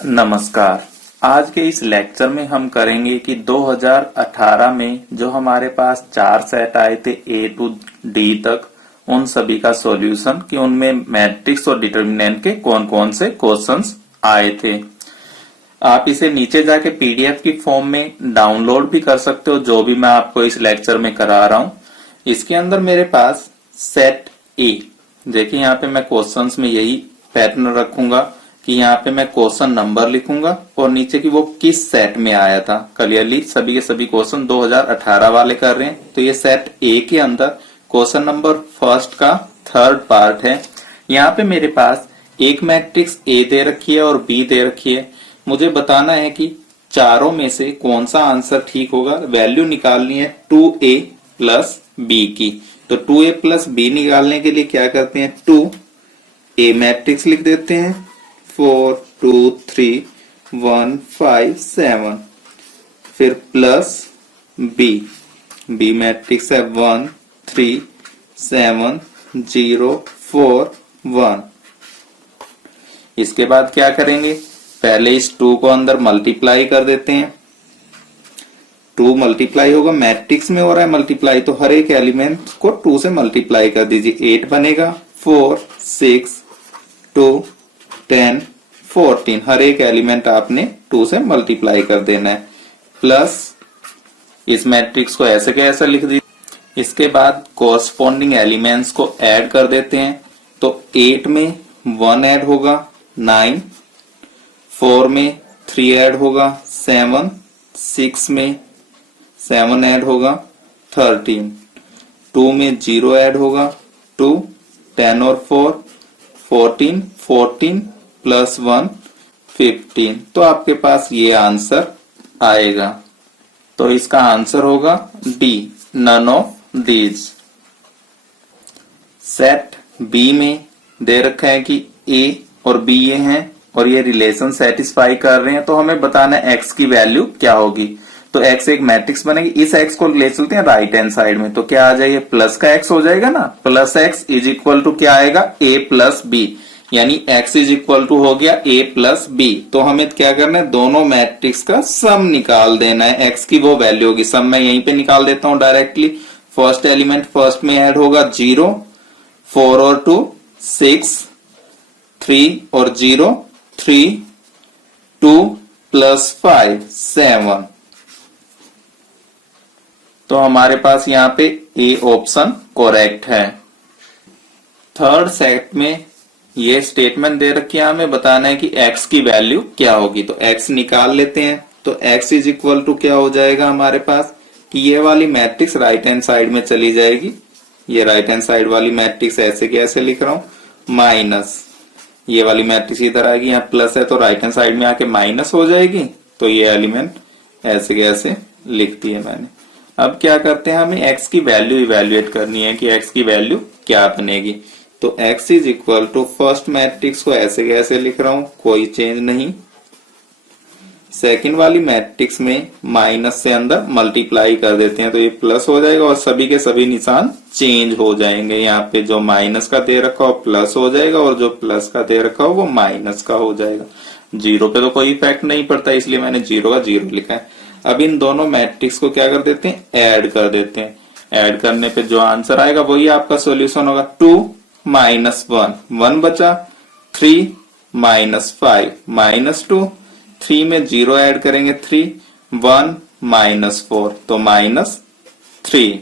नमस्कार। आज के इस लेक्चर में हम करेंगे कि 2018 में जो हमारे पास 4 सेट आए थे ए टू डी तक, उन सभी का सॉल्यूशन कि उनमें मैट्रिक्स और डिटर्मिनेंट के कौन कौन से क्वेश्चंस आए थे। आप इसे नीचे जाके पीडीएफ की फॉर्म में डाउनलोड भी कर सकते हो, जो भी मैं आपको इस लेक्चर में करा रहा हूं। इसके अंदर मेरे पास सेट ए, देखिए यहाँ पे मैं क्वेश्चंस में यही पैटर्न रखूंगा कि यहाँ पे मैं क्वेश्चन नंबर लिखूंगा और नीचे की वो किस सेट में आया था। क्लियरली सभी के सभी क्वेश्चन 2018 वाले कर रहे हैं। तो ये सेट ए के अंदर क्वेश्चन नंबर फर्स्ट का थर्ड पार्ट है। यहाँ पे मेरे पास एक मैट्रिक्स ए दे रखी है और बी दे रखी है। मुझे बताना है कि चारों में से कौन सा आंसर ठीक होगा। वैल्यू निकालनी है 2a प्लस बी की। तो 2a प्लस बी निकालने के लिए क्या करते हैं, 2a मैट्रिक्स लिख देते हैं, 4 2 3 1 5 7, फिर प्लस बी मैट्रिक्स है 1 3 7 0 4 1। इसके बाद क्या करेंगे, पहले इस 2 को अंदर मल्टीप्लाई कर देते हैं। 2 मल्टीप्लाई होगा, मैट्रिक्स में हो रहा है मल्टीप्लाई, तो हर एक एलिमेंट को 2 से मल्टीप्लाई कर दीजिए। 8 बनेगा, 4 6 2 10 14, हर एक एलिमेंट आपने 2 से मल्टीप्लाई कर देना है। प्लस इस मैट्रिक्स को ऐसे के ऐसे लिख दीजिए। इसके बाद कोरस्पॉन्डिंग एलिमेंट्स को ऐड कर देते हैं। तो 8 में 1 ऐड होगा 9, 4 में 3 ऐड होगा 7, 6 में 7 ऐड होगा 13, 2 में 0 ऐड होगा 2, 10 और 4 14, 14 प्लस 1 15। तो आपके पास ये आंसर आएगा। तो इसका आंसर होगा d, none of these. Set b में दे रखा है कि ए और बी ये हैं और ये रिलेशन सेटिस्फाई कर रहे हैं। तो हमें बताना है एक्स की वैल्यू क्या होगी। तो एक्स एक मैट्रिक्स बनेगी, इस एक्स को ले चलते हैं राइट हैंड साइड में। तो क्या आ जाएगा, प्लस का एक्स हो जाएगा ना। Plus x is equal to क्या आएगा, ए प्लस बी, यानी x इज इक्वल टू हो गया a प्लस बी। तो हमें क्या करना है, दोनों मैट्रिक्स का सम निकाल देना है। x की वो वैल्यू होगी, सम मैं यहीं पे निकाल देता हूं डायरेक्टली। फर्स्ट एलिमेंट फर्स्ट में ऐड होगा 0, 4 और 2 6, 3 और 0 3, 2 प्लस 5 7। तो हमारे पास यहाँ पे ए ऑप्शन करेक्ट है। थर्ड सेट में ये स्टेटमेंट दे रखी है, हमें बताना है कि x की वैल्यू क्या होगी। तो x निकाल लेते हैं। तो x इज इक्वल टू क्या हो जाएगा हमारे पास, कि ये वाली मैट्रिक्स राइट हैंड साइड में चली जाएगी। ये राइट हैंड साइड वाली मैट्रिक्स ऐसे कैसे लिख रहा हूं, माइनस ये वाली मैट्रिक्स इधर आएगी, यहाँ प्लस है तो राइट हैंड साइड में आके माइनस हो जाएगी। तो ये एलिमेंट ऐसे कैसे लिख दी है मैंने। अब क्या करते हैं, हमें x की वैल्यू इवेल्युएट करनी है कि x की वैल्यू क्या बनेगी। तो x is equal to first matrix को ऐसे कैसे लिख रहा हूं, कोई चेंज नहीं। सेकंड वाली मैट्रिक्स में माइनस से अंदर मल्टीप्लाई कर देते हैं तो ये प्लस हो जाएगा और सभी के सभी निशान चेंज हो जाएंगे। यहाँ पे जो माइनस का दे रखा हो प्लस हो जाएगा और जो प्लस का दे रखा हो वो माइनस का हो जाएगा। जीरो पे तो कोई इफेक्ट नहीं पड़ता, इसलिए मैंने 0 का 0 लिखा है। अब इन दोनों मैट्रिक्स को क्या कर देते हैं, ऐड कर देते हैं। ऐड करने पे जो आंसर आएगा वही आपका सोल्यूशन होगा। 2 माइनस 1, 1 बचा, 3 माइनस 5 माइनस 2, 3 में 0 ऐड करेंगे 3, 1 माइनस 4 तो माइनस 3।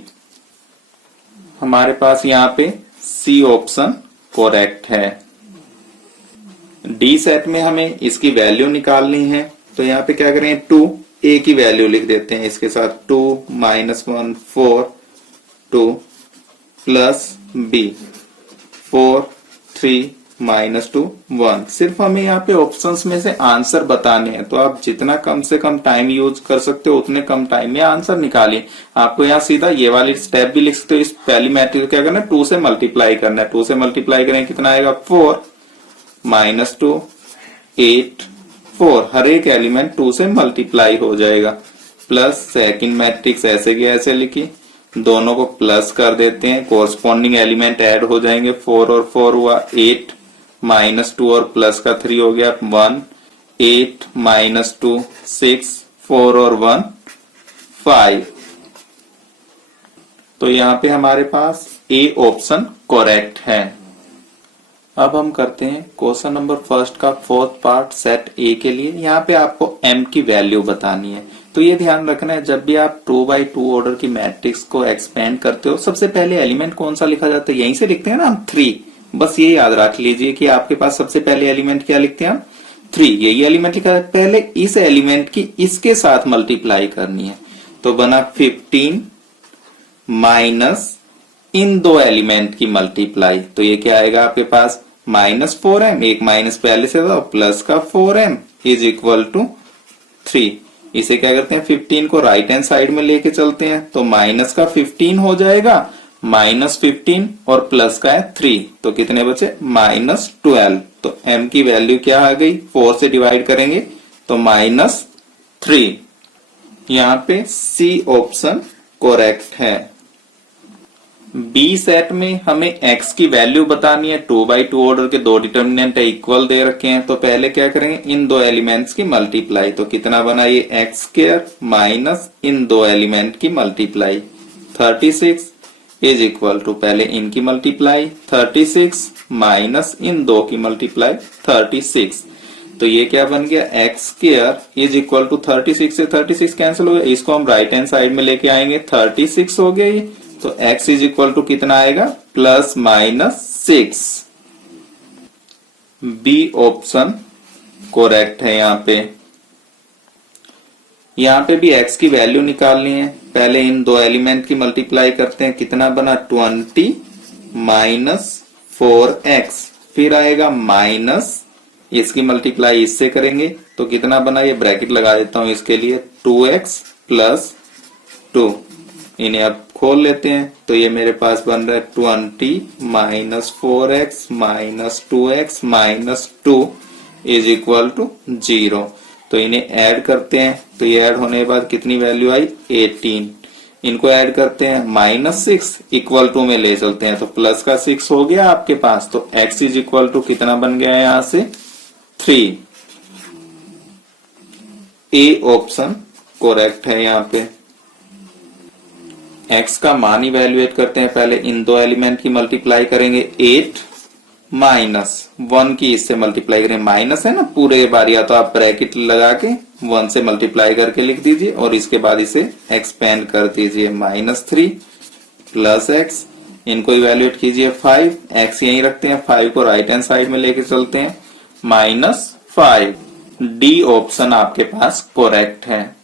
हमारे पास यहाँ पे सी ऑप्शन करेक्ट है। डी सेट में हमें इसकी वैल्यू निकालनी है। तो यहाँ पे क्या करेंगे, 2 a की वैल्यू लिख देते हैं इसके साथ, 2 माइनस 1 4 2 प्लस b 4 3 माइनस 2 1। सिर्फ हमें यहाँ पे ऑप्शंस में से आंसर बताने हैं। तो आप जितना कम से कम टाइम यूज कर सकते हो उतने कम टाइम में आंसर निकालिए। आपको यहाँ सीधा ये वाली स्टेप भी लिख सकते हो। इस पहली मैट्रिक्स को क्या करना है, 2 से मल्टीप्लाई करना है। 2 से मल्टीप्लाई करें कितना आएगा, 4 माइनस 2 8 4, हर एक एलिमेंट 2 से मल्टीप्लाई हो जाएगा। प्लस सेकंड मैट्रिक्स ऐसे की ऐसे लिखी, दोनों को प्लस कर देते हैं, कोरस्पॉन्डिंग एलिमेंट ऐड हो जाएंगे। 4 और 4 हुआ 8, माइनस 2 और प्लस का 3 हो गया 1, 8 माइनस 2 6 4 और 1 5। तो यहाँ पे हमारे पास ए ऑप्शन करेक्ट है। अब हम करते हैं क्वेश्चन नंबर फर्स्ट का फोर्थ पार्ट सेट ए के लिए। यहाँ पे आपको एम की वैल्यू बतानी है। तो ये ध्यान रखना है, जब भी आप 2x2 ऑर्डर की मैट्रिक्स को एक्सपेंड करते हो, सबसे पहले एलिमेंट कौन सा लिखा जाता है, यहीं से लिखते हैं ना हम 3। बस ये याद रख लीजिए कि आपके पास सबसे पहले एलिमेंट क्या लिखते हैं हम 3, यही एलिमेंट लिखा है। पहले इस एलिमेंट की इसके साथ मल्टीप्लाई करनी है। तो बना 15 माइनस इन दो एलिमेंट की मल्टीप्लाई। तो ये क्या आएगा आपके पास -4m, एक माइनस पहले से था, प्लस का 4m इज इक्वल टू 3। इसे क्या करते हैं, 15 को राइट हैंड साइड में लेके चलते हैं। तो माइनस का 15 हो जाएगा, -15 और प्लस का है 3। तो कितने बचे -12। तो m की वैल्यू क्या आ गई, 4 से डिवाइड करेंगे तो -3। यहाँ पे सी ऑप्शन करेक्ट है। बी सेट में हमें x की वैल्यू बतानी है। 2x2 ऑर्डर के दो डिटर्मिनेंट इक्वल दे रखे हैं। तो पहले क्या करेंगे, इन दो एलिमेंट्स की मल्टीप्लाई। तो कितना बना ये x² माइनस इन दो एलिमेंट की मल्टीप्लाई 36 इज इक्वल टू पहले इनकी मल्टीप्लाई 36 माइनस इन दो की मल्टीप्लाई 36। तो ये क्या बन गया, x² इज इक्वल टू 36 से 36 कैंसिल हो गया। इसको हम राइट हैंड साइड में लेके आएंगे, 36 हो गया ये। तो x इज इक्वल टू कितना आएगा, +-6। बी ऑप्शन करेक्ट है। यहाँ पे भी x की वैल्यू निकालनी है। पहले इन दो एलिमेंट की मल्टीप्लाई करते हैं। कितना बना 20 माइनस 4x, फिर आएगा माइनस, इसकी मल्टीप्लाई इससे करेंगे तो कितना बना, ये ब्रैकेट लगा देता हूं इसके लिए, 2x + 2। इन्हें अब खोल लेते हैं। तो ये मेरे पास बन रहा है 20 minus 4x minus 2x minus 2 is equal to 0। तो इन्हें ऐड करते हैं। तो ये ऐड होने के बाद कितनी वैल्यू आई, 18। इनको ऐड करते हैं, -6 इक्वल टू में ले चलते हैं। तो प्लस का 6 हो गया आपके पास। तो x इज इक्वल टू कितना बन गया यहां से 3। ए ऑप्शन करेक्ट है। यहाँ पे x का मान इवेल्युएट करते हैं। पहले इन दो एलिमेंट की मल्टीप्लाई करेंगे, 8 माइनस 1 की इससे मल्टीप्लाई करेंगे। माइनस है ना पूरे बार, या तो आप ब्रैकेट लगा के 1 से मल्टीप्लाई करके लिख दीजिए और इसके बाद इसे एक्सपेंड कर दीजिए, -3 प्लस x। इनको इवेल्युएट कीजिए 5, x यहीं रखते हैं, 5 को राइट हैंड साइड में लेके चलते हैं, -5। डी ऑप्शन आपके पास करेक्ट है।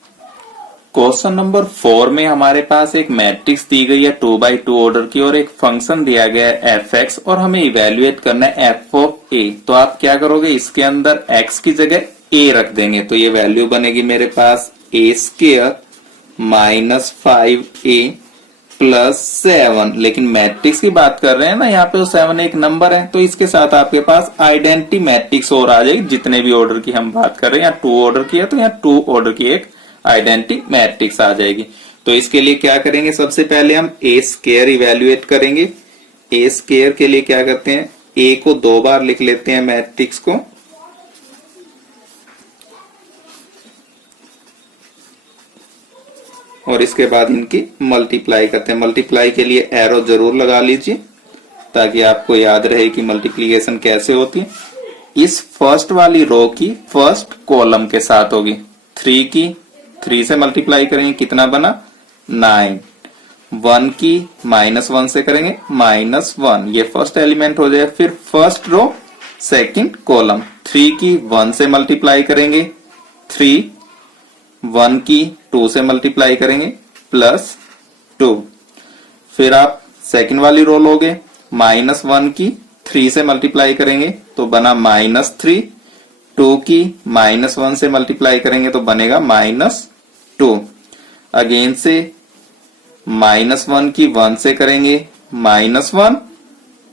क्वेश्चन नंबर 4 में हमारे पास एक मैट्रिक्स दी गई है 2x2 ऑर्डर की और एक फंक्शन दिया गया है fx और हमें इवेल्युएट करना है f(a). तो आप क्या करोगे, इसके अंदर x की जगह a रख देंगे। तो ये वैल्यू बनेगी मेरे पास a² माइनस 5a प्लस 7। लेकिन मैट्रिक्स की बात कर रहे हैं ना, यहाँ पे तो 7 एक नंबर है। तो इसके साथ आपके पास आइडेंटिटी मैट्रिक्स और आ जाएगी। जितने भी ऑर्डर की हम बात कर रहे हैं, यहाँ 2 ऑर्डर की है तो यहाँ 2 ऑर्डर की एक आइडेंटिटी मैट्रिक्स आ जाएगी। तो इसके लिए क्या करेंगे, सबसे पहले हम a² इवेल्युएट करेंगे। a² के लिए क्या करते हैं, a को 2 बार लिख लेते हैं मैट्रिक्स को, और इसके बाद इनकी मल्टीप्लाई करते हैं। मल्टीप्लाई के लिए एरो जरूर लगा लीजिए ताकि आपको याद रहे कि मल्टीप्लीकेशन कैसे होती है। इस फर्स्ट वाली रो की फर्स्ट कॉलम के साथ होगी। 3 की 3 से मल्टीप्लाई करेंगे, कितना बना 9। 1 की -1 से करेंगे -1, ये फर्स्ट एलिमेंट हो जाए। फिर फर्स्ट रो सेकंड कॉलम, 3 की 1 से मल्टीप्लाई करेंगे 3, 1 की 2 से मल्टीप्लाई करेंगे +2। फिर आप सेकंड वाली रो लोगे, -1 की 3 से मल्टीप्लाई करेंगे तो बना -3, 2 की -1 से मल्टीप्लाई करेंगे तो बनेगा -2। अगेन से -1 की 1 से करेंगे -1,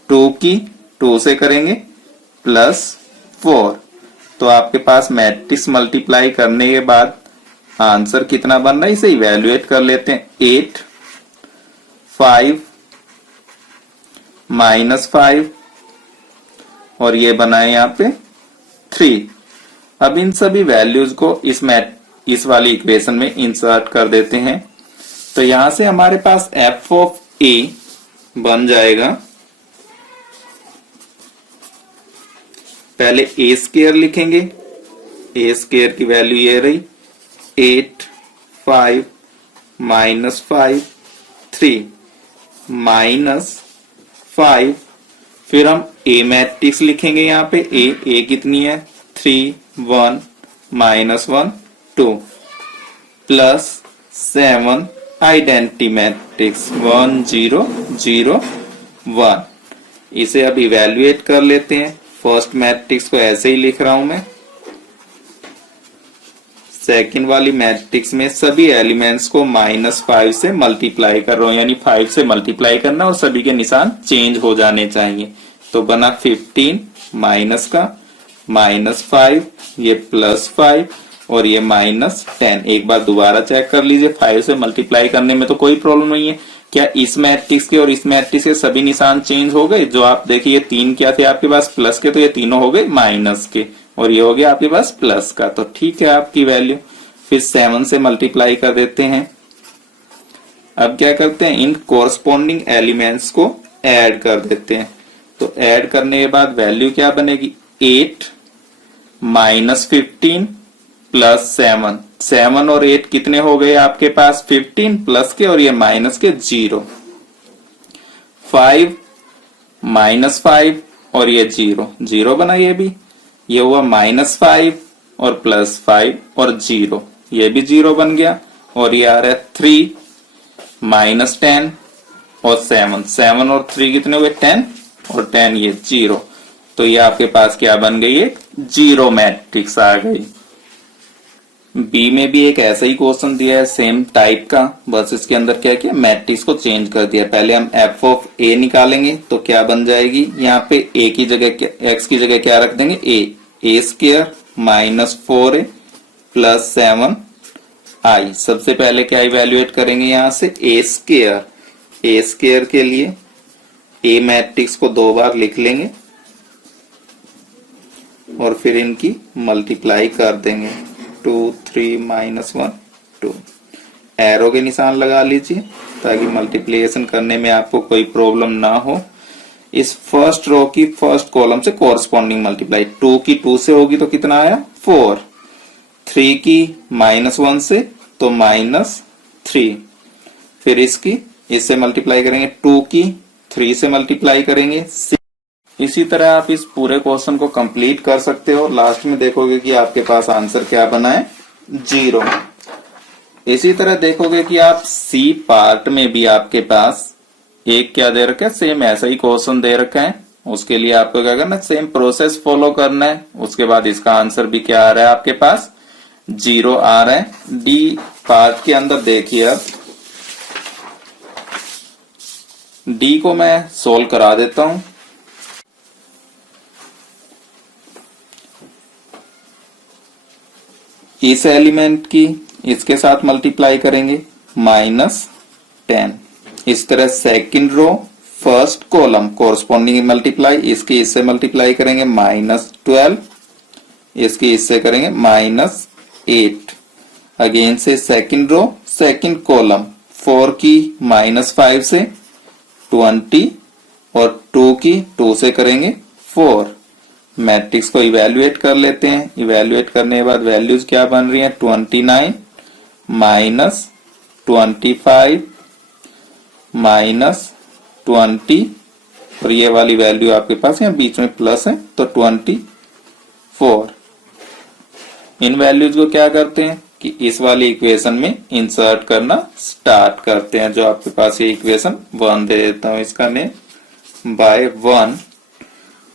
2 की 2 से करेंगे +4। तो आपके पास मैट्रिक्स मल्टीप्लाई करने के बाद आंसर कितना बन रहा है, इसे इवेल्युएट कर लेते हैं। 8, 5, -5 और ये बना है यहाँ पे 3। अब इन सभी वैल्यूज को इस वाली इक्वेशन में इंसर्ट कर देते हैं। तो यहां से हमारे पास एफ ऑफ ए बन जाएगा, पहले ए स्क्वायर लिखेंगे, ए स्क्वायर की वैल्यू ये रही 8 5 -5 3 -5, फिर हम ए मैट्रिक्स लिखेंगे, यहाँ पे ए कितनी है 3 1 -1 2 प्लस 7 आइडेंटिटी मैट्रिक्स 1 0 0 1। इसे अब इवेल्युएट कर लेते हैं। फर्स्ट मैट्रिक्स को ऐसे ही लिख रहा हूं मैं, सेकंड वाली मैट्रिक्स में सभी एलिमेंट्स को -5 से मल्टीप्लाई कर रहा हूं, यानी 5 से मल्टीप्लाई करना और सभी के निशान चेंज हो जाने चाहिए। तो बना 15 माइनस का -5, ये +5 और ये -10। एक बार दोबारा चेक कर लीजिए, 5 से मल्टीप्लाई करने में तो कोई प्रॉब्लम नहीं है। क्या इस मैट्रिक्स के और इस मैट्रिक्स के सभी निशान चेंज हो गए? जो आप देखिए 3 क्या थे आपके पास प्लस के, तो ये तीनों हो गए माइनस के और ये हो गया आपके पास प्लस का। तो ठीक है आपकी वैल्यू। फिर 7 से मल्टीप्लाई कर देते हैं। अब क्या करते हैं, इन कोरस्पॉन्डिंग एलिमेंट्स को ऐड कर देते हैं। तो ऐड करने के बाद वैल्यू क्या बनेगी 8 -15 प्लस 7। 7 और 8 कितने हो गए आपके पास 15 प्लस के और ये माइनस के 0। 5 -5 और ये 0 0 बना, ये भी ये हुआ -5 और +5 और 0, ये भी 0 बन गया। और ये आ रहा है 3 -10 और 7 7 और 3 कितने हुए 10 और 10 ये 0। तो ये आपके पास क्या बन गई, एक 0 मैट्रिक्स आ गई। बी में भी एक ऐसा ही क्वेश्चन दिया है सेम टाइप का, बस इसके अंदर क्या किया मैट्रिक्स को चेंज कर दिया। पहले हम एफ ऑफ ए निकालेंगे तो क्या बन जाएगी, यहाँ पे ए की जगह एक्स की जगह क्या रख देंगे ए स्क्वायर -4a प्लस 7i। सबसे पहले क्या इवेल्युएट करेंगे, यहाँ से ए स्क्वायर के लिए ए मैट्रिक्स को 2 बार लिख लेंगे और फिर इनकी मल्टीप्लाई कर देंगे 2 3 -1 2। एरो के निशान लगा लीजिए ताकि मल्टीप्लिकेशन करने में आपको कोई प्रॉब्लम ना हो। इस फर्स्ट रो की फर्स्ट कॉलम से कोरस्पॉन्डिंग मल्टीप्लाई 2 की 2 से होगी तो कितना आया 4, 3 की -1 से तो -3, फिर इससे मल्टीप्लाई करेंगे 2 की 3 से मल्टीप्लाई करेंगे 6। इसी तरह आप इस पूरे क्वेश्चन को कंप्लीट कर सकते हो। लास्ट में देखोगे कि आपके पास आंसर क्या बना है 0। इसी तरह देखोगे कि आप सी पार्ट में भी आपके पास एक क्या दे रखा है, सेम ऐसा ही क्वेश्चन दे रखा है। उसके लिए आपको क्या करना है, सेम प्रोसेस फॉलो करना है। उसके बाद इसका आंसर भी क्या आ रहा है आपके पास 0 आ रहा है। डी पार्ट के अंदर देखिए, अब डी को मैं सोल्व करा देता हूं। इस एलिमेंट की इसके साथ मल्टीप्लाई करेंगे -10। इस तरह second row first column corresponding multiply, इसकी इससे मल्टीप्लाई करेंगे -12, इसकी इससे करेंगे -8। अगेन से सेकंड रो सेकंड कॉलम 4 की -5 से 20 और 2 की 2 से करेंगे 4। मैट्रिक्स को इवेल्युएट कर लेते हैं। इवेल्युएट करने के बाद वैल्यूज क्या बन रही हैं 29 -25 -20 और ये वाली वैल्यू आपके पास यहाँ बीच में प्लस है तो 24। इन वैल्यूज को क्या करते हैं कि इस वाली इक्वेशन में इंसर्ट करना स्टार्ट करते हैं। जो आपके पास ये इक्वेशन 1 दे देता हूं, इसका नेम बाय 1।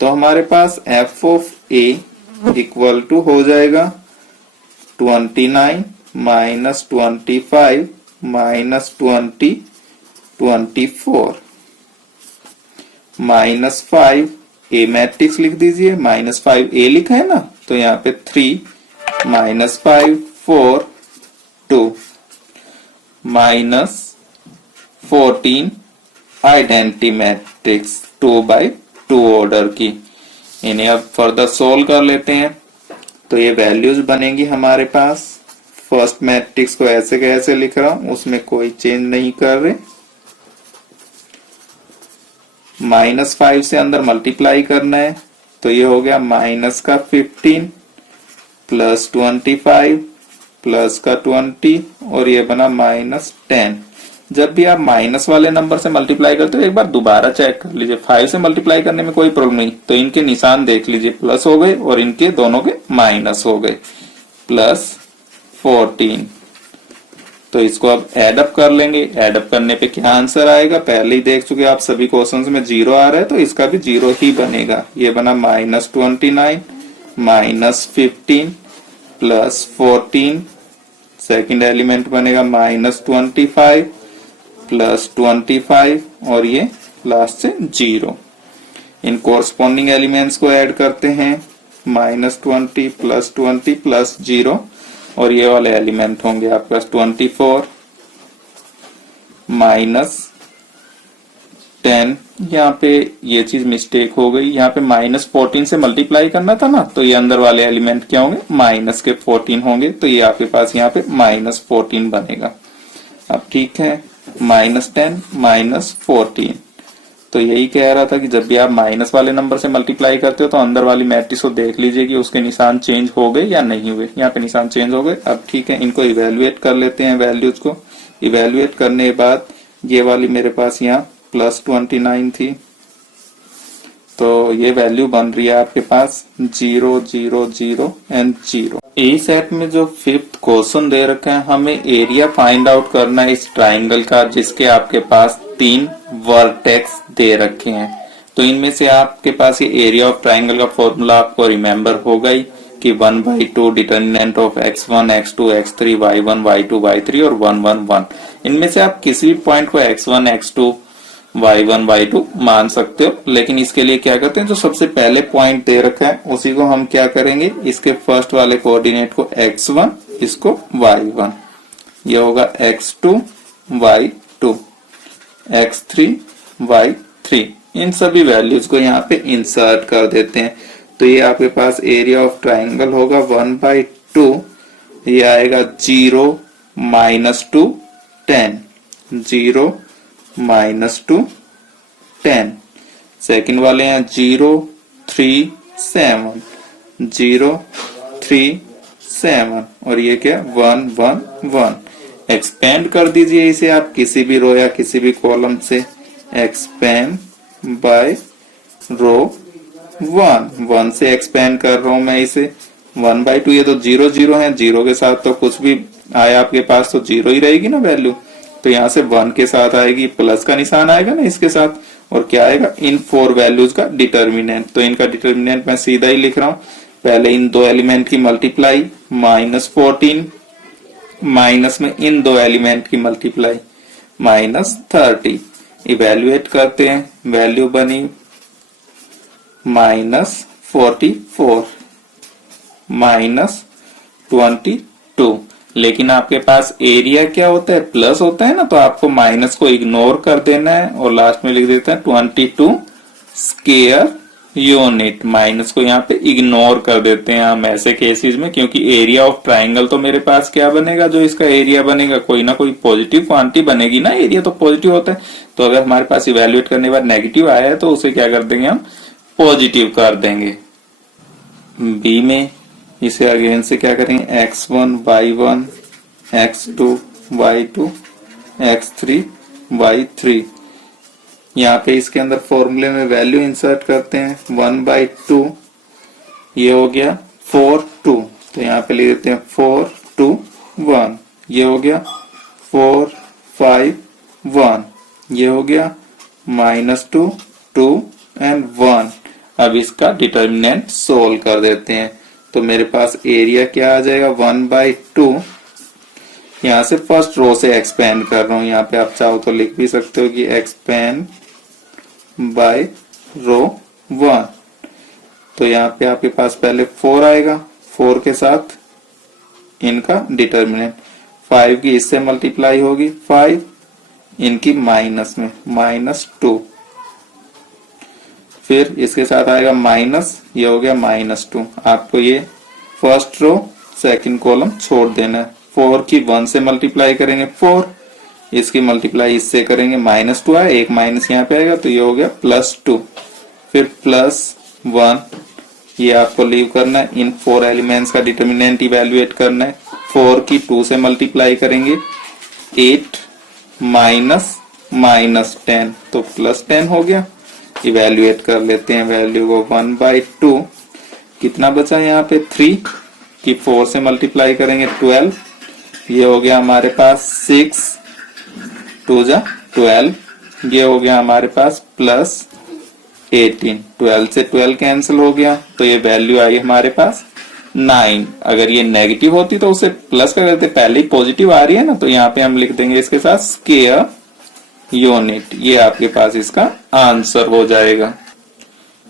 तो हमारे पास F of A equal to हो जाएगा 29 -25 -20 24 -5 ए मैट्रिक्स लिख दीजिए, -5 ए लिखा है ना तो यहाँ पे 3 -5 4 2 -14 आइडेंटिटी मैट्रिक्स 2 by 2 ऑर्डर की। इन्हें अब फर्दर सोल्व कर लेते हैं। तो ये वैल्यूज बनेगी हमारे पास। फर्स्ट मैट्रिक्स को ऐसे के ऐसे लिख रहा हूं, उसमें कोई चेंज नहीं कर रहे। -5 से अंदर मल्टीप्लाई करना है, तो ये हो गया माइनस का 15 प्लस 25 प्लस का 20 और ये बना -10। जब भी आप माइनस वाले नंबर से मल्टीप्लाई करते हो एक बार दोबारा चेक कर लीजिए। 5 से मल्टीप्लाई करने में कोई प्रॉब्लम नहीं, तो इनके निशान देख लीजिए, प्लस हो गए और इनके दोनों के माइनस हो गए, +14। तो इसको अब एड अप कर लेंगे। एड अप करने पे क्या आंसर आएगा, पहले ही देख चुके आप सभी क्वेश्चंस में 0 आ रहा है, तो इसका भी 0 ही बनेगा। ये बना -29 -15 +14, सेकेंड एलिमेंट बनेगा -25 +25 और ये लास्ट से 0। इन कोरस्पॉन्डिंग एलिमेंट्स को ऐड करते हैं, -20 +20 +0 और ये वाले एलिमेंट होंगे आपके पास 24 -10। यहाँ पे ये चीज मिस्टेक हो गई, यहाँ पे -14 से मल्टीप्लाई करना था ना, तो ये अंदर वाले एलिमेंट क्या होंगे, माइनस के 14 होंगे, तो ये आपके पास यहाँ पे -14 बनेगा। अब ठीक है, -10 -14। तो यही कह रहा था कि जब भी आप माइनस वाले नंबर से मल्टीप्लाई करते हो तो अंदर वाली मैट्रिक्स को देख लीजिए कि उसके निशान चेंज हो गए या नहीं हुए। यहाँ पे निशान चेंज हो गए। अब ठीक है, इनको इवेल्युएट कर लेते हैं। वैल्यूज को इवेल्युएट करने के बाद ये वाली मेरे पास यहाँ +29 थी, तो ये वैल्यू बन रही है आपके पास 0 0 0 एंड 0। ए सेट में जो 5th क्वेश्चन दे रखा है, हमें एरिया फाइंड आउट करना है इस ट्राइंगल का, जिसके आपके पास 3 वर्टेक्स दे रखे हैं। तो इनमें से आपके पास ये एरिया ऑफ ट्राइंगल का फॉर्मूला आपको रिमेम्बर होगा ही कि 1/2 determinant of x1 x2 x3 y1 y2 y3 और 1 1 1। इनमें से आप किसी भी पॉइंट को x1 x2 y1 y2 मान सकते हो, लेकिन इसके लिए क्या करते हैं, जो सबसे पहले पॉइंट दे रखा है उसी को हम क्या करेंगे, इसके फर्स्ट वाले कोऑर्डिनेट को x1, इसको y1, ये होगा x2 y2 x3 y3। इन सभी वैल्यूज को यहाँ पे इंसर्ट कर देते हैं। तो ये आपके पास एरिया ऑफ ट्राइंगल होगा 1/2, ये आएगा 0 -2 10 0 -2 10। सेकेंड वाले हैं 0 3 7 0 3 7 और ये क्या 1 1 1। एक्सपेंड कर दीजिए इसे आप किसी भी रो या किसी भी कॉलम से। एक्सपेंड बाय रो 1 से एक्सपेंड कर रहा हूं मैं इसे। 1/2, ये तो 0 0 है, 0 के साथ तो कुछ भी आया आपके पास तो 0 ही रहेगी ना वैल्यू। तो यहाँ से 1 के साथ आएगी, प्लस का निशान आएगा ना इसके साथ, और क्या आएगा, इन 4 वैल्यूज का डिटर्मिनेंट। तो इनका डिटर्मिनेंट मैं सीधा ही लिख रहा हूं, पहले इन 2 एलिमेंट की मल्टीप्लाई -14 माइनस में इन 2 एलिमेंट की मल्टीप्लाई -30। इवेल्युएट करते हैं, वैल्यू बनी -44 -22। लेकिन आपके पास एरिया क्या होता है, प्लस होता है ना, तो आपको माइनस को इग्नोर कर देना है और लास्ट में लिख देते हैं 22 स्क्वायर यूनिट। माइनस को यहाँ पे इग्नोर कर देते हैं हम ऐसे केसेस में, क्योंकि एरिया ऑफ ट्राइंगल तो मेरे पास क्या बनेगा, जो इसका एरिया बनेगा कोई ना कोई पॉजिटिव क्वांटिटी बनेगी ना, एरिया तो पॉजिटिव होता है। तो अगर हमारे पास इवेल्युएट करने के बाद नेगेटिव आया है तो उसे क्या कर देंगे, हम पॉजिटिव कर देंगे। बी में इसे अगेन से क्या करेंगे, x1 y1 x2 y2 x3 y3। यहाँ पे इसके अंदर फॉर्मूले में वैल्यू इंसर्ट करते हैं। 1/2 ये हो गया 4 2, तो यहाँ पे लिख देते हैं 4 2 1। ये हो गया 4 5 1, ये हो गया -2 2 एंड 1। अब इसका डिटर्मिनेंट सोल्व कर देते हैं। तो मेरे पास एरिया क्या आ जाएगा, 1/2। यहाँ से फर्स्ट रो से एक्सपेंड कर रहा हूं, यहाँ पे आप चाहो तो लिख भी सकते हो कि एक्सपेंड बाय रो 1। तो यहाँ पे आपके पास पहले 4 आएगा, 4 के साथ इनका डिटर्मिनेंट, 5 की इससे मल्टीप्लाई होगी 5, इनकी माइनस में -2, फिर इसके साथ आएगा माइनस, ये हो गया -2। आपको ये फर्स्ट रो सेकंड कॉलम छोड़ देना है। 4 की 1 से मल्टीप्लाई करेंगे 4, इसकी मल्टीप्लाई इससे करेंगे -2 है, एक माइनस यहाँ पे आएगा तो ये हो गया +2, फिर +1, ये आपको लीव करना है। इन 4 एलिमेंट्स का डिटर्मिनेंट इवेल्युएट करना है। 4 की 2 से मल्टीप्लाई करेंगे 8 -10 तो +10 हो गया। इवेल्युएट कर लेते हैं वैल्यू को 1/2, कितना बचा यहाँ पे 3 की 4 से मल्टीप्लाई करेंगे 12, ये हो गया हमारे पास 6 2 जा 12, ये हो गया हमारे पास +18, 12 से 12 कैंसिल हो गया तो ये वैल्यू आई हमारे पास 9। अगर ये नेगेटिव होती तो उसे प्लस कर देते, पहले ही पॉजिटिव आ रही है ना, तो यहाँ पे हम लिख देंगे इसके साथ स्क्वायर यूनिट, ये आपके पास इसका आंसर हो जाएगा।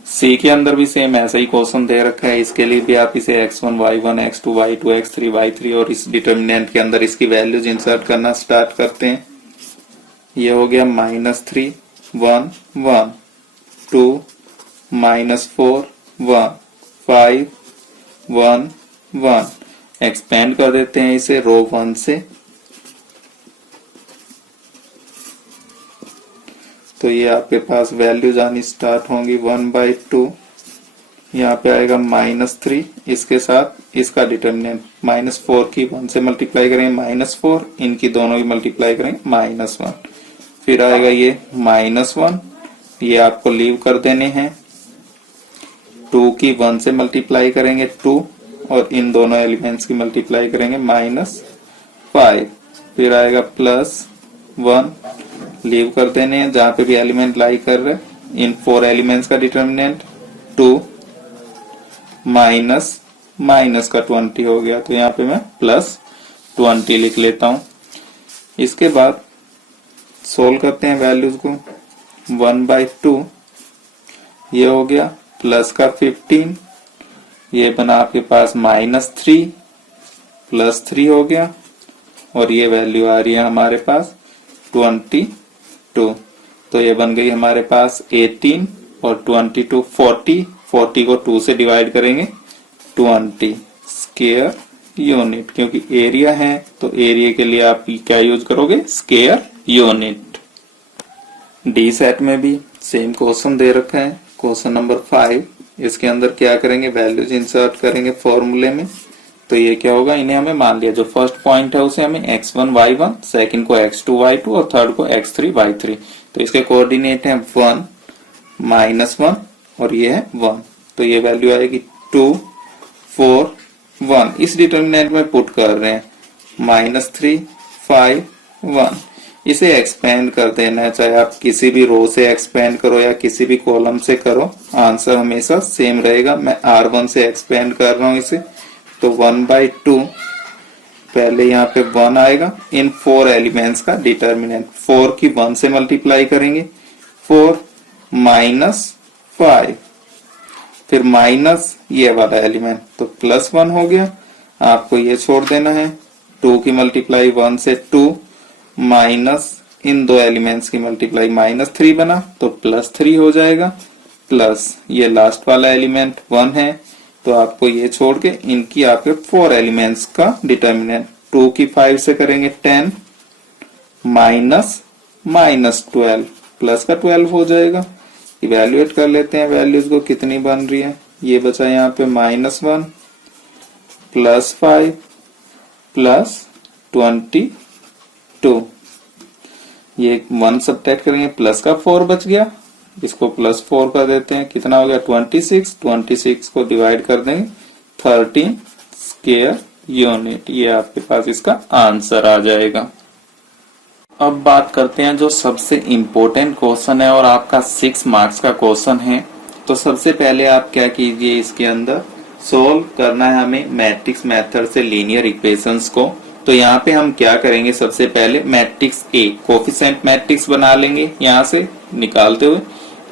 सी के अंदर भी सेम ऐसा ही क्वेश्चन दे रखा है, इसके लिए भी आप इसे x1 y1 x2 y2 x3 y3 और इस डिटर्मिनेंट के अंदर इसकी वैल्यूज इंसर्ट करना स्टार्ट करते हैं। ये हो गया -3 1 1 2 -4 1 5 1 1, एक्सपेंड कर देते हैं इसे रो 1 से, तो ये आपके पास वैल्यूज आनी स्टार्ट होंगी 1/2, यहाँ पे आएगा -3, इसके साथ इसका डिटर्मिनेंट -4 की 1 से मल्टीप्लाई करेंगे -4, इनकी दोनों की मल्टीप्लाई करेंगे -1, फिर आएगा ये -1, ये आपको लीव कर देने हैं। 2 की 1 से मल्टीप्लाई करेंगे 2 और इन दोनों एलिमेंट्स की मल्टीप्लाई करेंगे -5, फिर आएगा +1, लीव कर देने हैं जहां पे भी एलिमेंट लाई कर रहे। इन 4 एलिमेंट्स का डिटर्मिनेंट 2 माइनस का 20 हो गया, तो यहाँ पे मैं +20 लिख लेता हूं। इसके बाद सोल्व करते हैं वैल्यूज को, 1/2 ये हो गया, प्लस का 15, ये बना आपके पास -3 +3 हो गया, और ये वैल्यू आ रही है हमारे पास 22, तो ये बन गई हमारे पास 18 और 22 40 को 2 से डिवाइड करेंगे 20 स्क्वायर यूनिट, क्योंकि एरिया है तो एरिया के लिए आप क्या यूज करोगे, स्क्वायर यूनिट। डी सेट में भी सेम क्वेश्चन दे रखा है, क्वेश्चन नंबर 5, इसके अंदर क्या करेंगे, वैल्यूज इंसर्ट करेंगे फॉर्मूले में। तो ये क्या होगा, इन्हें हमें मान लिया, जो फर्स्ट पॉइंट है उसे हमें x1 y1, सेकंड को x2 y2 और थर्ड को x3 y3, तो इसके कोऑर्डिनेट हैं 1 -1 और ये है 1, तो ये वैल्यू आएगी 2 4 1, इस डिटर्मिनेंट में पुट कर रहे हैं -3 5 1, इसे एक्सपेंड कर देना है, चाहे आप किसी भी रो से एक्सपेंड करो या किसी भी कॉलम से करो, आंसर हमेशा सेम रहेगा। मैं R1 से एक्सपेंड कर रहा हूं इसे, तो 1/2, पहले यहाँ पे 1 आएगा, इन 4 एलिमेंट्स का डिटर्मिनेंट 4 की 1 से मल्टीप्लाई करेंगे 4 -5, फिर माइनस ये वाला एलिमेंट तो +1 हो गया, आपको ये छोड़ देना है। 2 की मल्टीप्लाई 1 से 2 माइनस इन दो एलिमेंट्स की मल्टीप्लाई -3 बना तो +3 हो जाएगा, प्लस ये लास्ट वाला एलिमेंट 1 है तो आपको ये छोड़ के इनकी आपके 4 एलिमेंट्स का डिटर्मिनेंट 2 की 5 से करेंगे 10 माइनस -12 प्लस का 12 हो जाएगा। इवेल्युएट कर लेते हैं वैल्यूज को कितनी बन रही है, ये बचा यहाँ पे -1 +5 +22, ये 1 सब्ट्रैक्ट करेंगे प्लस का 4 बच गया, इसको +4 कर देते हैं, कितना हो गया 26 को डिवाइड कर देंगे 13 स्क्वायर यूनिट, ये आपके पास इसका आंसर आ जाएगा। अब बात करते हैं जो सबसे इम्पोर्टेंट क्वेश्चन है और आपका 6 मार्क्स का क्वेश्चन है। तो सबसे पहले आप क्या कीजिए, इसके अंदर सोल्व करना है हमें मैट्रिक्स मेथड से लीनियर इक्वेशंस को। तो यहाँ पे हम क्या करेंगे, सबसे पहले मैट्रिक्स ए कोफिशिएंट मैट्रिक्स बना लेंगे, यहाँ से निकालते हुए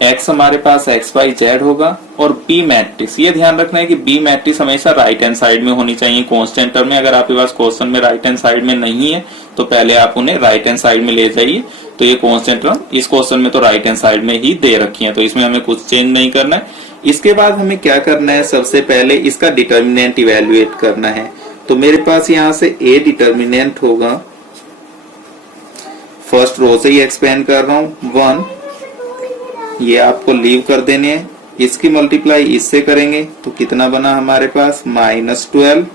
x हमारे पास XYZ होगा, और B मैट्रिक्स, ये ध्यान रखना है कि B मैट्रिक्स हमेशा राइट हैंड साइड में होनी चाहिए कांस्टेंट टर्म में। अगर आपके पास क्वेश्चन में राइट हैंड साइड में नहीं है तो पहले आप उन्हें राइट हैंड साइड में ले जाइए। तो ये कांस्टेंट टर्म इस क्वेश्चन में तो राइट हैंड साइड में ही दे रखी है, तो इसमें हमें कुछ चेंज नहीं करना है। इसके बाद हमें क्या करना है, सबसे पहले इसका डिटर्मिनेंट इवेल्युएट करना है। तो मेरे पास यहां से ए डिटर्मिनेंट होगा, फर्स्ट रो से ही एक्सपेंड कर रहा हूं 1, ये आपको लीव कर देने हैं। इसकी मल्टीप्लाई इससे करेंगे तो कितना बना हमारे पास -12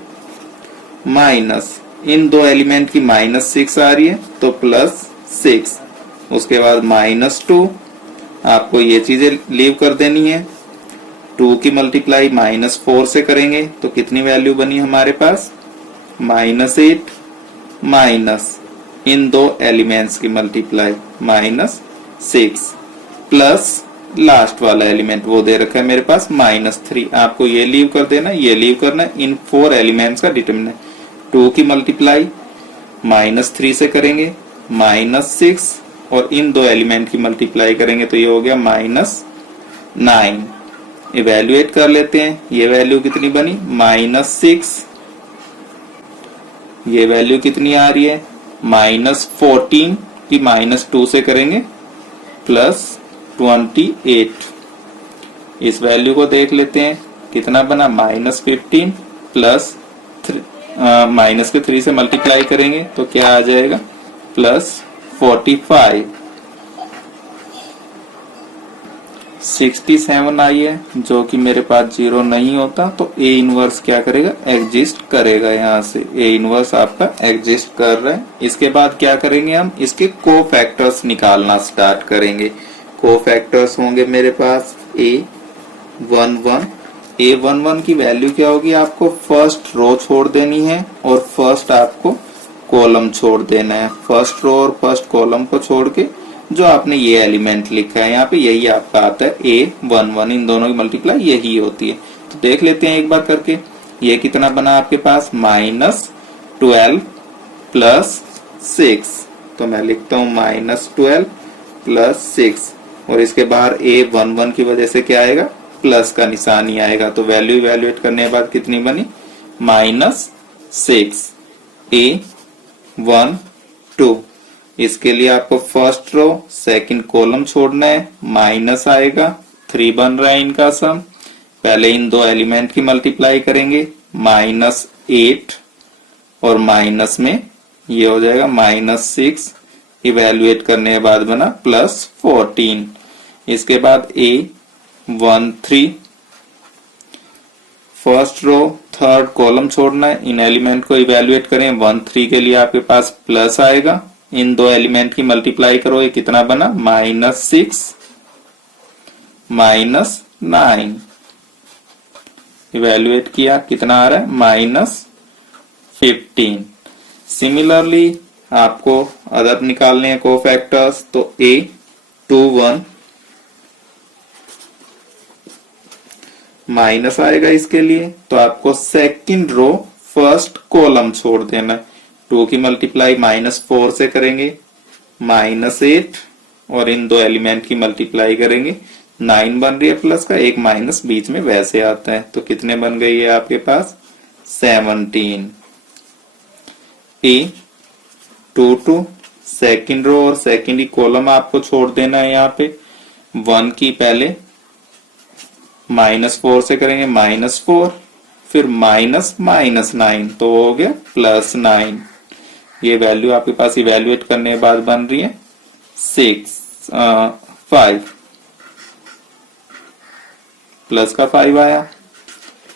माइनस इन दो एलिमेंट की -6 आ रही है तो +6, उसके बाद -2, आपको ये चीजें लीव कर देनी है। 2 की मल्टीप्लाई -4 से करेंगे तो कितनी वैल्यू बनी हमारे पास -8 माइनस इन दो एलिमेंट्स की मल्टीप्लाई -6 प्लस लास्ट वाला एलिमेंट वो दे रखा है मेरे पास -3, आपको ये लीव कर देना, ये लीव करना। इन 4 एलिमेंट्स का डिटरमिनेंट 2 की मल्टीप्लाई -3 से करेंगे -6 और इन दो एलिमेंट की मल्टीप्लाई करेंगे तो ये हो गया -9। इवेल्युएट कर लेते हैं, ये वैल्यू कितनी बनी -6, ये वैल्यू कितनी आ रही है -14 की -2 से करेंगे +28। इस वैल्यू को देख लेते हैं कितना बना -15 प्लस माइनस के 3 से मल्टीप्लाई करेंगे तो क्या आ जाएगा +45। 67 आई है, जो कि मेरे पास 0 नहीं होता तो ए इनवर्स क्या करेगा, एग्जिस्ट करेगा। यहाँ से ए इनवर्स आपका एग्जिस्ट कर रहा है। इसके बाद क्या करेंगे, हम इसके कोफैक्टर्स निकालना स्टार्ट करेंगे। कोफैक्टर्स होंगे मेरे पास A11। A11 की वैल्यू क्या होगी, आपको फर्स्ट रो छोड़ देनी है और फर्स्ट आपको कॉलम छोड़ देना है। फर्स्ट रो और फर्स्ट कॉलम को छोड़ के जो आपने ये एलिमेंट लिखा है यहाँ पे, यही आपका आता है A11। इन दोनों की मल्टीप्लाई यही होती है। तो देख लेते हैं एक बार करके, ये कितना बना आपके पास -12 प्लस 6। तो मैं लिखता हूँ -12 प्लस 6 और इसके बाहर A11 की वजह से क्या आएगा, प्लस का निशान ही आएगा। तो वैल्यू इवेल्युएट करने के बाद कितनी बनी -6 A12। इसके लिए आपको फर्स्ट रो सेकंड कॉलम छोड़ना है, माइनस आएगा, 3 बन रहा है इनका सम। पहले इन दो एलिमेंट की मल्टीप्लाई करेंगे -8 और माइनस में ये हो जाएगा -6। इवेल्युएट करने के बाद बना +14। इसके बाद A13 first row third column छोड़ना है, इन एलिमेंट को इवेल्युएट करें। 13 के लिए आपके पास प्लस आएगा, इन दो एलिमेंट की मल्टीप्लाई करो, ये कितना बना -6 -9। इवेल्युएट किया, कितना आ रहा है -15। सिमिलरली आपको अदर निकालने हैं कोफैक्टर्स, तो A21 माइनस आएगा इसके लिए, तो आपको सेकंड रो फर्स्ट कॉलम छोड़ देना है। 2 की मल्टीप्लाई -4 से करेंगे -8 और इन दो एलिमेंट की मल्टीप्लाई करेंगे 9 बन रही है प्लस का, एक माइनस बीच में वैसे आता है। तो कितने बन गई है आपके पास 17। A22 सेकंड रो और सेकंड ही कॉलम आपको छोड़ देना है। यहाँ पे 1 की पहले -4 से करेंगे -4 फिर -9 तो हो गया +9। ये वैल्यू आपके पास इवेल्युएट करने के बाद बन रही है 5 प्लस का 5 आया।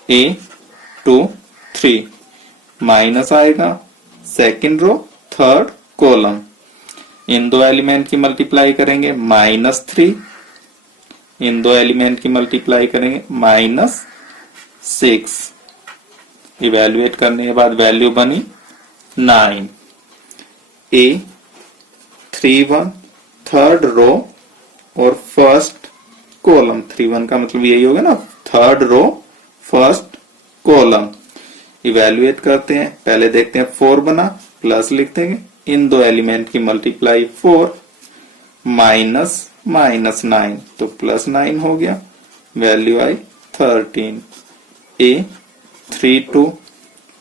A23 माइनस आएगा सेकंड रो थर्ड कॉलम, इन दो एलिमेंट की मल्टीप्लाई करेंगे -3, इन दो एलिमेंट की मल्टीप्लाई करेंगे -6। इवेल्युएट करने के बाद वैल्यू बनी 9। A31 थर्ड रो और फर्स्ट कॉलम, 31 का मतलब यही होगा ना, third row first column. Evaluate करते हैं, पहले देखते हैं 4 बना, प्लस लिख देंगे, इन दो एलिमेंट की मल्टीप्लाई 4 -9 तो +9 हो गया, वैल्यू आई 13। A32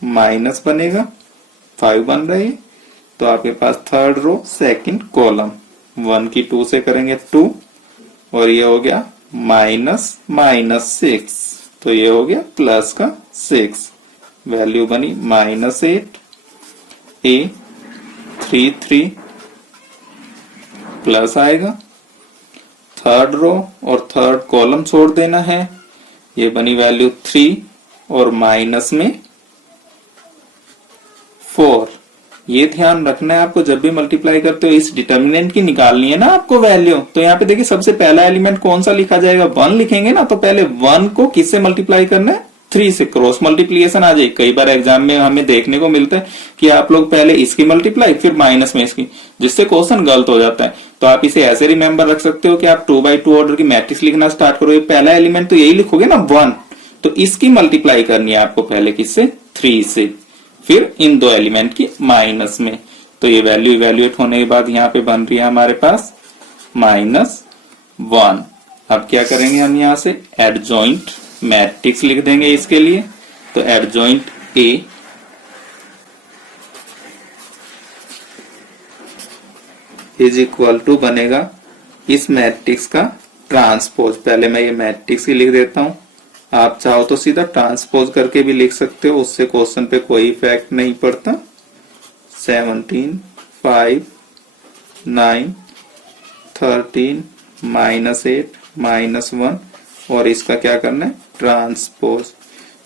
माइनस बनेगा, 5 बन रही है, तो आपके पास थर्ड रो सेकंड कॉलम 1 की 2 से करेंगे 2 और ये हो गया माइनस माइनस 6, तो ये हो गया प्लस का 6, वैल्यू बनी -8, A 3 प्लस आएगा, थर्ड रो और थर्ड कॉलम छोड़ देना है, ये बनी वैल्यू 3 और माइनस में 4। ये ध्यान रखना है आपको, जब भी मल्टीप्लाई करते हो इस डिटर्मिनेंट की निकालनी है ना आपको वैल्यू। तो यहाँ पे देखिए सबसे पहला एलिमेंट कौन सा लिखा जाएगा, 1 लिखेंगे ना, तो पहले 1 को किससे मल्टीप्लाई करना है, 3 से, क्रॉस मल्टीप्लीकेशन आ जाए। कई बार एग्जाम में हमें देखने को मिलता है कि आप लोग पहले इसकी मल्टीप्लाई फिर माइनस में इसकी, जिससे क्वेश्चन गलत हो जाता है। तो आप इसे ऐसे रिमेंबर रख सकते हो कि आप 2x2 ऑर्डर की मैट्रिक्स लिखना स्टार्ट करो, पहला एलिमेंट तो यही लिखोगे ना 1, तो इसकी मल्टीप्लाई करनी है आपको पहले किससे, 3 से, फिर इन दो एलिमेंट की माइनस में। तो ये वैल्यू इवेल्युएट होने के बाद यहाँ पे बन रही है हमारे पास -1। अब क्या करेंगे हम यहाँ से एडजॉइंट मैट्रिक्स लिख देंगे इसके लिए। तो adjoint A is equal to बनेगा इस मैट्रिक्स का ट्रांसपोज। पहले मैं ये मैट्रिक्स ही लिख देता हूं, आप चाहो तो सीधा ट्रांसपोज करके भी लिख सकते हो, उससे क्वेश्चन पे कोई इफेक्ट नहीं पड़ता। 17 5 9 13 -8 -1 और इसका क्या करना है ट्रांसपोज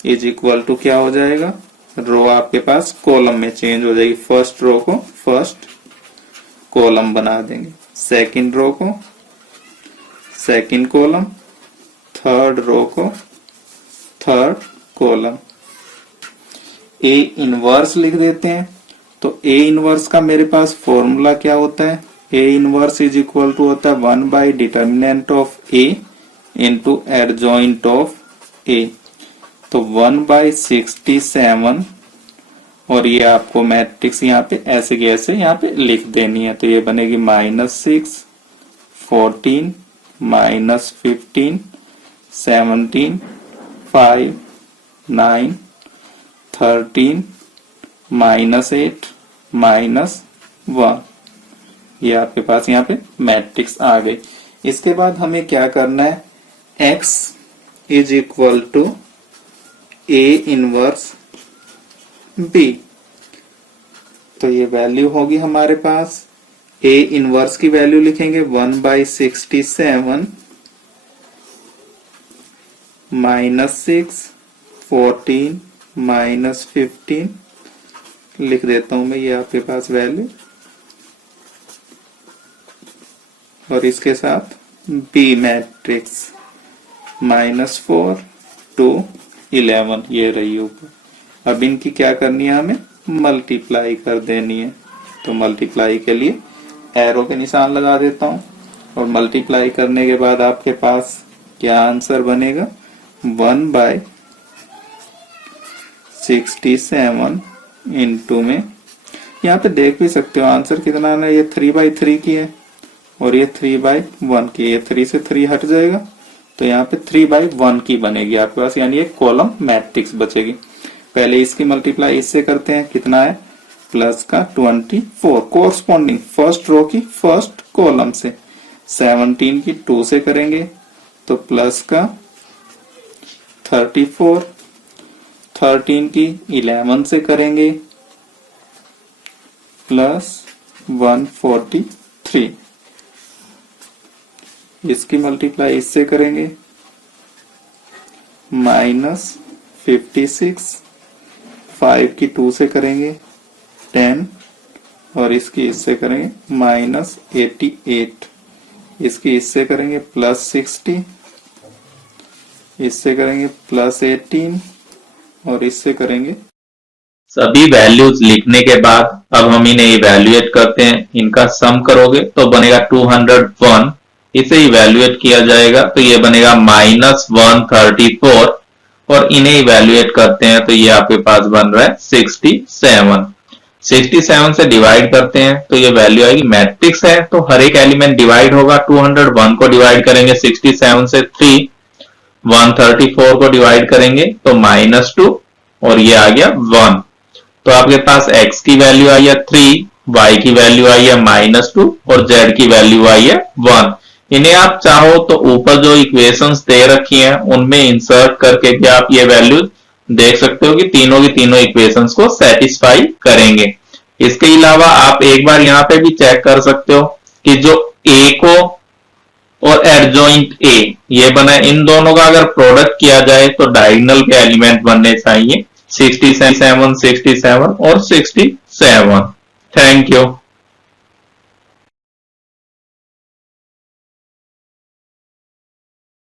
इज इक्वल टू क्या हो जाएगा, रो आपके पास कॉलम में चेंज हो जाएगी। फर्स्ट रो को फर्स्ट कॉलम बना देंगे, सेकंड रो को सेकंड कॉलम, थर्ड रो को थर्ड कॉलम। ए इनवर्स लिख देते हैं। तो ए इनवर्स का मेरे पास फॉर्मूला क्या होता है, A inverse is equal to होता है 1 by determinant of A into adjoint of A. तो 1/67 और ये आपको मैट्रिक्स यहाँ पे ऐसे की ऐसे यहाँ पे लिख देनी है। तो ये बनेगी -6 14 -15 17 5 9 13 -8 -1। ये आपके पास यहाँ पे मैट्रिक्स आ गई। इसके बाद हमें क्या करना है, x is equal to A inverse B। तो ये वैल्यू होगी हमारे पास, A इनवर्स की वैल्यू लिखेंगे 1/67 -6 14 -15 लिख देता हूं मैं, ये आपके पास वैल्यू, और इसके साथ B मैट्रिक्स -4 2 11 ये रही ऊपर। अब इनकी क्या करनी है, हमें मल्टीप्लाई कर देनी है। तो मल्टीप्लाई के लिए एरो के निशान लगा देता हूं, और मल्टीप्लाई करने के बाद आपके पास क्या आंसर बनेगा, 1/67 इंटू में, यहाँ पे देख भी सकते हो आंसर कितना आना है, ये 3/3 की है और ये 3/1 की, ये 3 से 3 हट जाएगा, तो यहाँ पे 3/1 की बनेगी आपके पास, यानी एक कॉलम मैट्रिक्स बचेगी। पहले इसकी मल्टीप्लाई इससे करते हैं, कितना है प्लस का 24 कोरस्पॉन्डिंग फर्स्ट रो की फर्स्ट कॉलम से, 17 की 2 से करेंगे तो प्लस का 34, 13 की 11 से करेंगे प्लस 143, इसकी मल्टीप्लाई इससे करेंगे -56, 5 की 2 से करेंगे 10 और इसकी इससे करेंगे -88, इसकी इससे करेंगे +60, इससे करेंगे +18 और इससे करेंगे। सभी वैल्यूज लिखने के बाद अब हम इन्हें इवेल्युएट करते हैं। इनका सम करोगे तो बनेगा 201, इसे इवेल्युएट किया जाएगा तो ये बनेगा -134 और इन्हें इवेल्युएट करते हैं तो ये आपके पास बन रहा है 67। 67 से डिवाइड करते हैं तो ये वैल्यू आएगी, मैट्रिक्स है तो हर एक एलिमेंट डिवाइड होगा। 201 को डिवाइड करेंगे 67 से 3, 134 को डिवाइड करेंगे तो -2 और ये आ गया 1। तो आपके पास x की वैल्यू आई है 3, y की वैल्यू आई है -2 और z की वैल्यू आई है 1। इन्हें आप चाहो तो ऊपर जो इक्वेशंस दे रखी हैं उनमें इंसर्ट करके भी आप ये वैल्यूज देख सकते हो कि तीनों की तीनों इक्वेशंस को सेटिस्फाई करेंगे। इसके अलावा आप एक बार यहां पे भी चेक कर सकते हो कि जो ए को और एडजॉइंट ए ये बना है, इन दोनों का अगर प्रोडक्ट किया जाए तो डायगोनल के एलिमेंट बनने चाहिए 67, 67 और 67। Thank you.